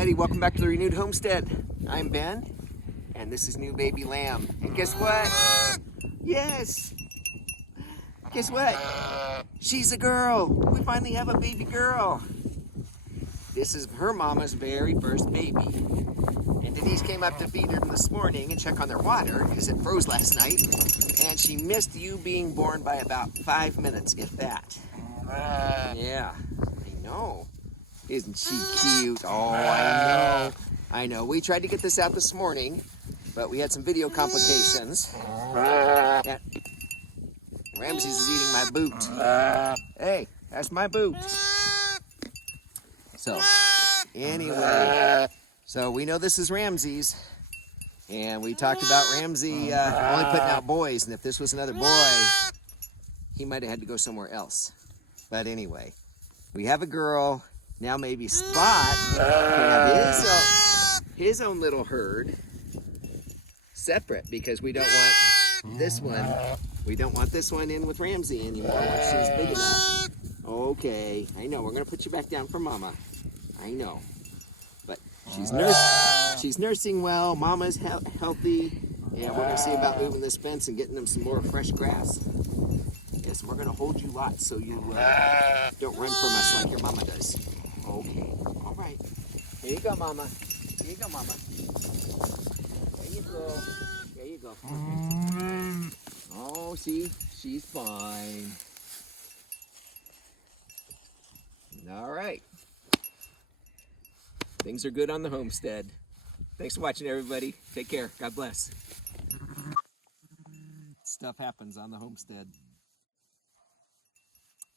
everybody, welcome back to the Renewed Homestead. I'm Ben, and this is new baby lamb. And guess what? Yes! Guess what? She's a girl! We finally have a baby girl! This is her mama's very first baby. And Denise came up to feed her this morning and check on their water, because it froze last night. And she missed you being born by about 5 minutes, if that. Yeah, I know. Isn't she cute? Oh, I know. We tried to get this out this morning, but we had some video complications. And Ramses is eating my boot. Hey, that's my boot. So, anyway, so we know this is Ramses, and we talked about Ramsey only putting out boys, and if this was another boy, he might have had to go somewhere else. But anyway, we have a girl. Now maybe Spot can have his own little herd separate, because we don't want this one. We don't want this one in with Ramsey anymore once she's big enough. Okay, I know. We're gonna put you back down for Mama. I know, but she's nursing well. Mama's healthy, and we're gonna see about moving this fence and getting them some more fresh grass. Yes, we're gonna hold you lots so you don't run from us like your mama does. Okay, all right. Here you go, Mama. Here you go, Mama. There you go. There you go. Oh, see? She's fine. All right. Things are good on the homestead. Thanks for watching, everybody. Take care. God bless. Stuff happens on the homestead.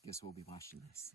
Guess we'll be watching this.